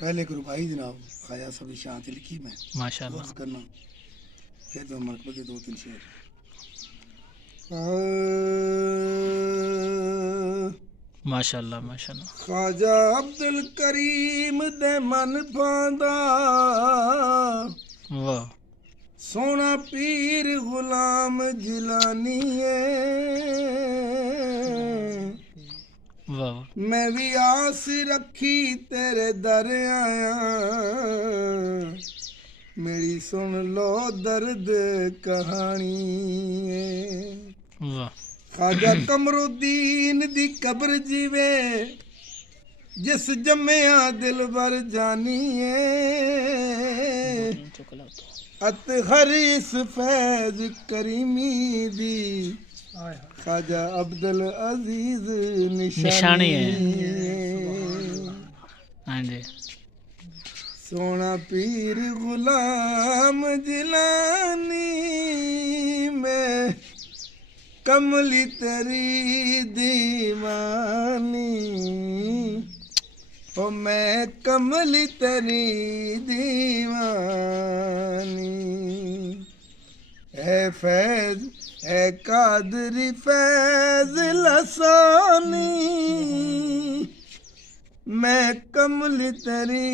पहले एक रुबाई जनाब खाया सभी शांत लिखी मैं माशाल्लाह। गौस करना फिर तो मरकब के 2-3 शेर माशाल्लाह माशाल्लाह। ख्वाजा अब्दुल करीम दे मन पांदा वाह सोना पीर गुलाम जिलानी है वाह मैं भी आस रखी तेरे दर आया मेरी सुन लो दर्द कहानी वाह ख्वाजा कमरुद्दीन दी कब्र जीवे जिस जम्मिया दिल भर जानी है अत हर इस फैज करीमी दी ख्वाजा अब्दुल अजीज निशानी है। हाँ जी सोना पीर गुलाम जिलानी में कमली तेरी दीवानी ओ मैं कमली तेरी दीवानी है फैज है कादरी फैज लसानी मैं कमली तेरी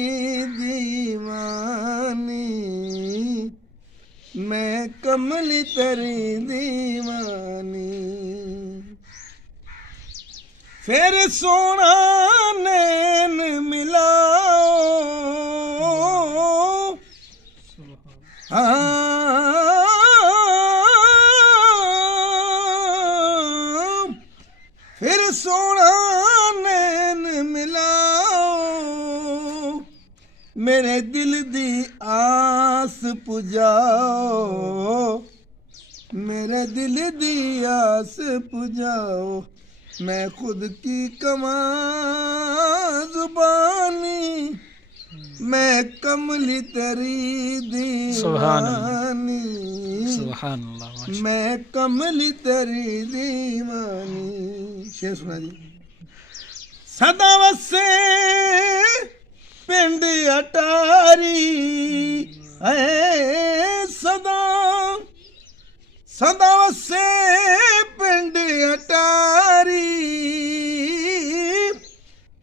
दीवानी मैं कमली तेरी दीवानी फिर सोना नैन मिलाओ फिर सोना नैन मिलाओ मेरे दिल दी आस पुजाओ मेरे दिल दी आस पुजाओ मैं खुद की कमा जुबानी मैं कमली तेरी दीवानी सुभान अल्लाह माशाल्लाह। मैं कमली तेरी दीवानी शेर सुना जी सदा वसे पिंड अटारी है सदा सदा वसे पिंड अटारी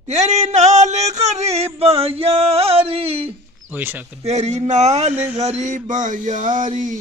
तेरी नाल गरीबा यारी कोई शक नहीं। तेरी नाल गरीबा यारी